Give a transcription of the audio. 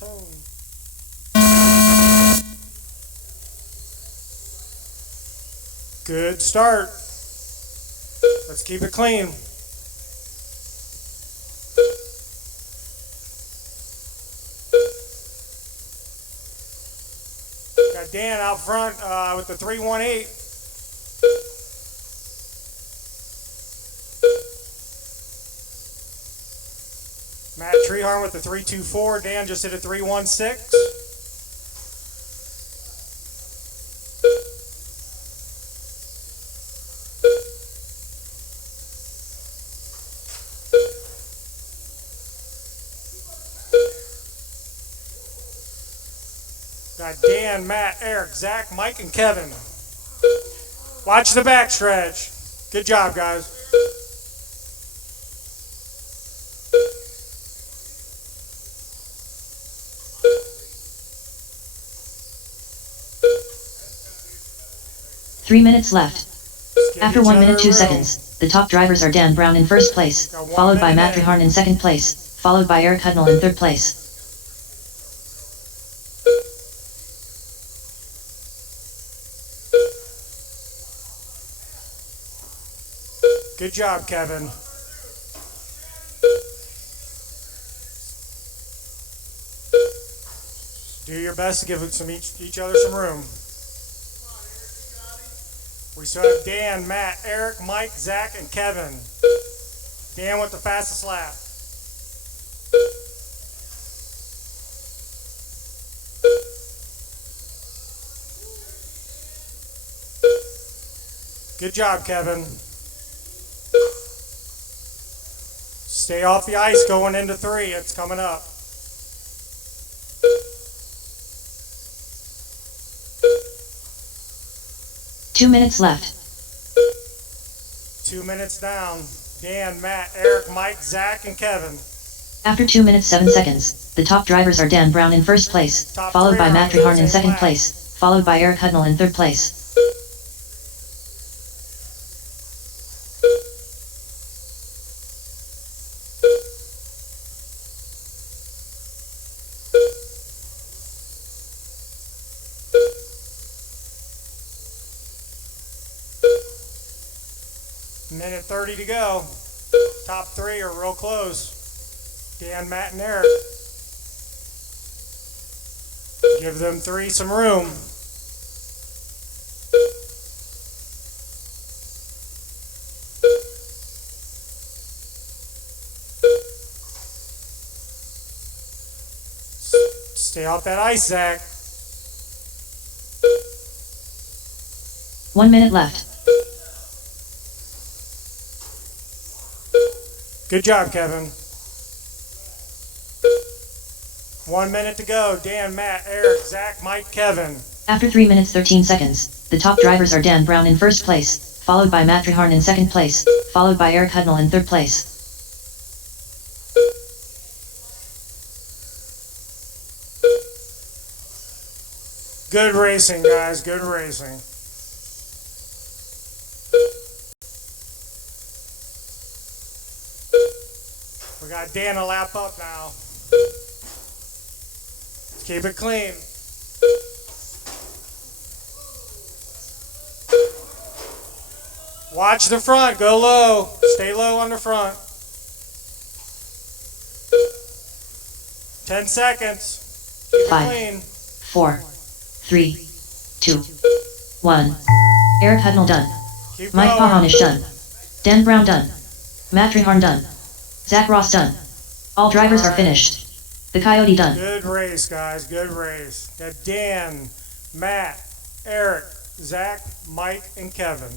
tone. Good start. Let's keep it clean. Got Dan out front with the 318. Matt Treharn with the 324. Dan just hit a 316. Got Dan, Matt, Eric, Zach, Mike, and Kevin. Watch the backstretch. Good job, guys. Three minutes left. After 1 minute 2 seconds, the top drivers are Dan Brown in first place, followed by Matt Treharn in second place, followed by Eric Hudnall in third place. Good job, Kevin. Do your best to give each other some room. We still have Dan, Matt, Eric, Mike, Zach, and Kevin. Dan with the fastest lap. Good job, Kevin. Stay off the ice going into 3. It's coming up. Two minutes left. 2 minutes down. Dan, Matt, Eric, Mike, Zach, and Kevin. After 2 minutes 7 seconds, the top drivers are Dan Brown in first place, followed by Matt Treharn in second place, followed by Eric Hudnall in third place. Minute 30 to go. Top 3 are real close. Dan, Matt, and Eric. Give them 3 some room. Stay off that ice, Zach. 1 minute left. Good job, Kevin. 1 minute to go. Dan, Matt, Eric, Zach, Mike, Kevin. After 3 minutes 13 seconds, the top drivers are Dan Brown in first place, followed by Matt Treharn in second place, followed by Eric Hudnall in third place. Good racing, guys. Good racing. We got Dan a lap up now. Let's keep it clean. Watch the front. Go low. Stay low on the front. 10 seconds. Keep it 5, clean. 4, 3, 2, 1. Eric Hudnall done. Keep Mike going. Pahanish done. Dan Brown done. Matt Treharn done. Zach Ross done. All drivers are finished. The Coyote done. Good race, guys. Good race. Got Dan, Matt, Eric, Zach, Mike, and Kevin.